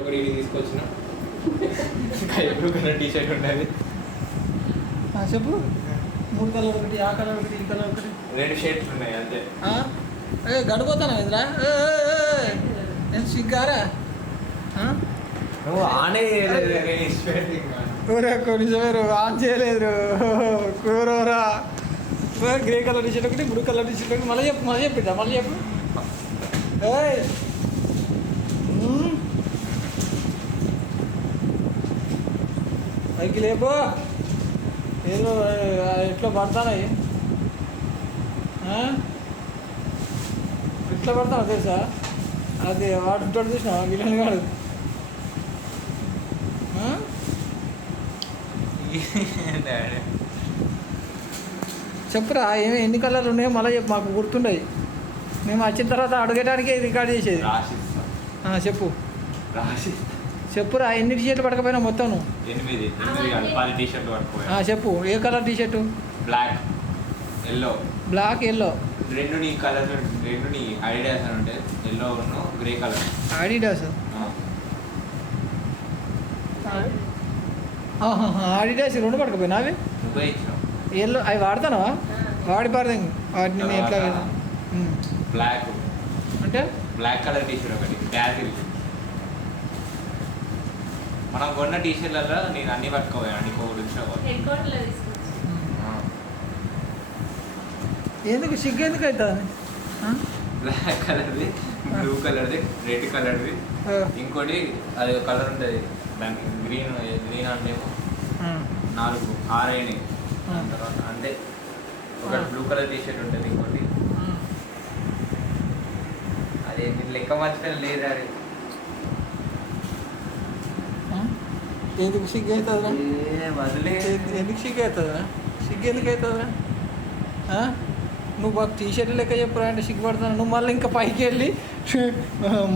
ఒకటి తీసుకొచ్చిన blue colour T shirt ఉండేది. చెప్పు. 3 కలర్ ఒకటి, ఆ కలర్ ఒకటి, ఈ కలర్ ఒకటి, 2 షర్ట్స్ ఉన్నాయి అంతే. గడిపోతాను ఎదురా నేను సిగ్గారా నువ్వు ఆనే నిజమేరు ఆన్ చేయలేదు కూరరా. గ్రే కలర్ టీ షర్ట్ ఒకటి, బ్లూ కలర్ టీ షర్ట్ ఒకటి. మళ్ళీ చెప్పిద్దా మళ్ళీ చెప్పు. పైకి లేపు. ఏదో ఎట్లా పడతానవి, ఎట్లా పడతాను తెలుసా? అది వాడు చూసినా విలన్ గాడు. చెప్పురా ఎన్ని కలర్లు ఉన్నాయో మళ్ళీ చెప్పు, మాకు గుర్తుండయి. మేము వచ్చిన తర్వాత అడగటానికే రికార్డ్ చేసేది. చెప్పు చెప్పురా ఎన్ని టీ షర్ట్లు పడకపోయినా మొత్తం నువ్వు 8 టీ షర్ట్లు పట్టుకోవాలి. చెప్పు ఏ colour T shirt? Black yellow. Black yellow 2 నీ కలర్, 2 నీ అడిడాస్ అని ఉంటాయి. Yellow grey colour Adidas. Adidas 2 పడకపోయినా అవి నువ్వే ఇచ్చినావు. ఎల్లో అవి వాడతానవా? వాడి పాడదు వాటిని నేను ఎట్లా బ్లాక్ అంటే బ్లాక్ కలర్ టీ షర్ట్ ఒకటి డార్క్. మనం కొన్న టీ షర్ట్లలో నేను అన్ని పట్టుకోవాలి. అన్ని ఎందుకు సిగ్గు ఎందుకు అవుతుంది? బ్లాక్ కలర్ది, బ్లూ కలర్ది, రెడ్ కలర్ది, ఇంకోటి అది కలర్ ఉంటుంది దానికి గ్రీన్ అంటే 4 అయినాయి. తర్వాత అంటే ఒకటి బ్లూ కలర్ టీ షర్ట్ ఉంటుంది, ఇంకోటి అదే మీరు లెక్క మర్చిపోయిన లేదు. అది ఎందుకు సిగ్గు అవుతుందా? వదిలే. ఎందుకు సిగ్గు అవుతుందా? సిగ్గు ఎందుకు అవుతుందా? నువ్వు మాకు టీ షర్ట్ లెక్క చెప్పురా అంటే సిగ్గుపడతాను. నువ్వు మళ్ళీ ఇంకా పైకి వెళ్ళి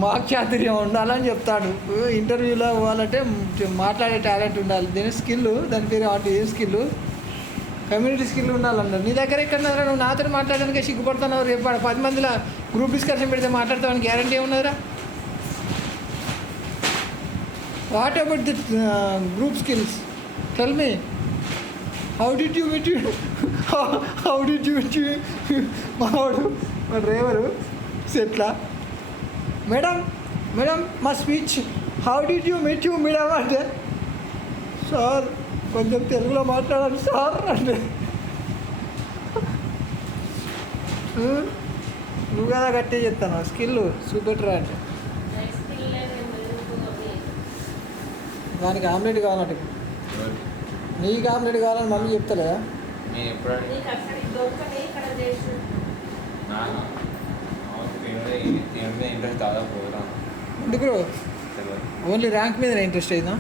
మాకు చాతుర్యం ఉండాలని చెప్తాడు. ఇంటర్వ్యూలో పోవాలంటే మాట్లాడే టాలెంట్ ఉండాలి. దాని స్కిల్, దాని పేరు అంటే ఏం స్కిల్? కమ్యూనిటీ స్కిల్ ఉండాలన్నారు. నీ దగ్గర ఎక్కడన్నారా? నువ్వు నాతో మాట్లాడడానికి సిగ్గుపడుతున్నావు. రేపు 10 మందిలో గ్రూప్ డిస్కషన్ పెడితే మాట్లాడతామని గ్యారంటీ ఏమున్నారా? What about the group skills? Tell me, how did you meet you? How did you meet you? మావాడు మా డ్రైవరు ఎట్లా మేడం మా speech how did you meet you madam అంటే, సార్ కొంచెం తెలుగులో మాట్లాడాలి సార్ అంటే. నువ్వు కదా గట్టిగా చెప్తాను స్కిల్ చూపెట్టరా అంటే. దానికి ఆమ్లెట్ కావాలంటే, నీకు ఆమ్లెట్ కావాలని మమ్మీ చెప్తలేదా? ఎందుకు ఓన్లీ ర్యాంక్ మీద ఇంట్రెస్ట్ అయిందా?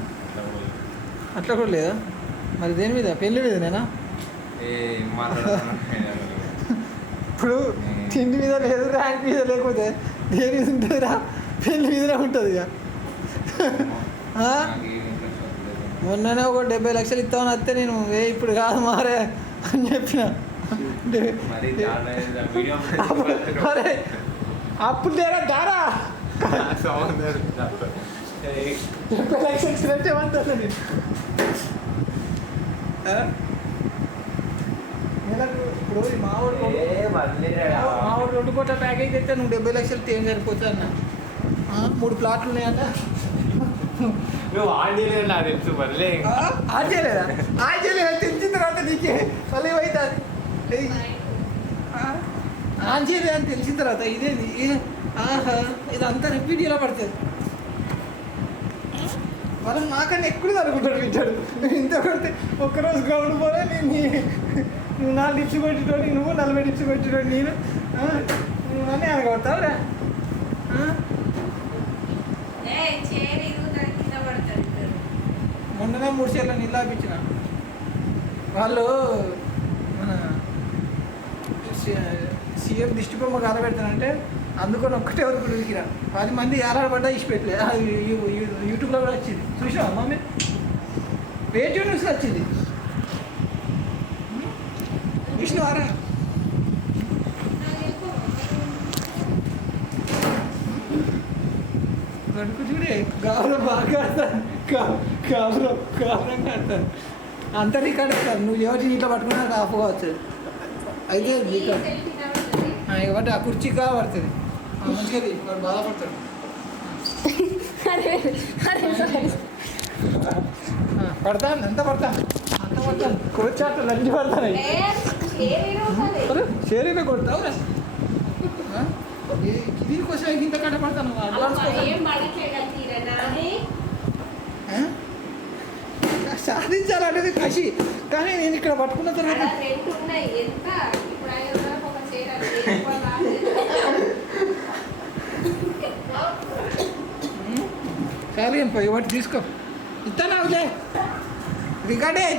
అట్లా కూడా లేదా? మరి దేని మీద? పెళ్ళి మీద నేనా? ఇప్పుడు తిండి మీద లేదు, ర్యాంక్ మీద లేకపోతే దేని మీద ఉంటుందిరా? పెళ్ళి మీదనే ఉంటుంది ఇక. మొన్ననే ఒక 70 లక్షలు ఇస్తామని వస్తే నేను ఇప్పుడు కాదు మారే అని చెప్పిన. అరే అప్పుడు లేరా దారా 70 లక్షలు ఇచ్చినట్టే ఏమంటుంది నేను. ఇప్పుడు మావాడు 2 కోట్ల ప్యాకేజ్ అయితే నువ్వు 70 లక్షలు ఏం సరిపోతా అన్న. 3 ప్లాట్లు ఉన్నాయన్న. నువ్వు ఆన్ చేయలేదు నాకు తెలుసు. మళ్ళీ ఆన్ చేయలేదా? ఆన్ చేయలేదా? తెలిసిన తర్వాత నీకే మళ్ళీ ఏమవుతుంది? ఆన్ చేయలేదని తెలిసిన తర్వాత ఇదేది ఇదంతా వీడియోలో పడుతుంది. మనం నాకన్నా ఎక్కువ అనుకుంటాడు వింటాడు. నువ్వు ఇంత కొడితే ఒక్కరోజు గ్రౌండ్ పోలే నువ్వు 4 డిప్స్ కొట్టేటోని, నువ్వు 40 డిప్స్ కొట్టేటోని, నువ్వు నన్ను అనగొడతావురా. మొన్ననే 3 సార్లు నీళ్ళు ఆపించిన వాళ్ళు. మన సీఎం దిష్టి బొమ్మ కాలబెడతానంటే అందుకొని ఒక్కటే వరకు ఉడికిరా 10 మంది ఆరాడబడ్డా ఇచ్చి పెట్టలేదు. అది యూట్యూబ్లో కూడా వచ్చింది చూసావా మమ్మీ? రేడియో న్యూస్లో వచ్చింది. విష్ణు ఆరా కొడుకు చూడే గాబరం బాగా ఆడతాను గాబరం ఆడతాను అంత రికార్డ్ వస్తాను నువ్వు ఎవరి ఇంట్లో పట్టుకున్నా కాకపోవచ్చు అయితే రికార్డ్ ఇవ్వండి ఆ కుర్చీ కాబడుతుంది మంచిగా వాడు బాధపడతాడు పడతాను ఎంత పడతాను కూర్చాట లంచి పడతాను షేరీలో కొడతావు ఇది కోసం ఇంత కట్ట పడతాను సాధించాలంటే కసి కానీ నేను ఇక్కడ పట్టుకున్న తర్వాత సరే ఇవ్వండి తీసుకో ఇస్తాను అవులే రికార్డే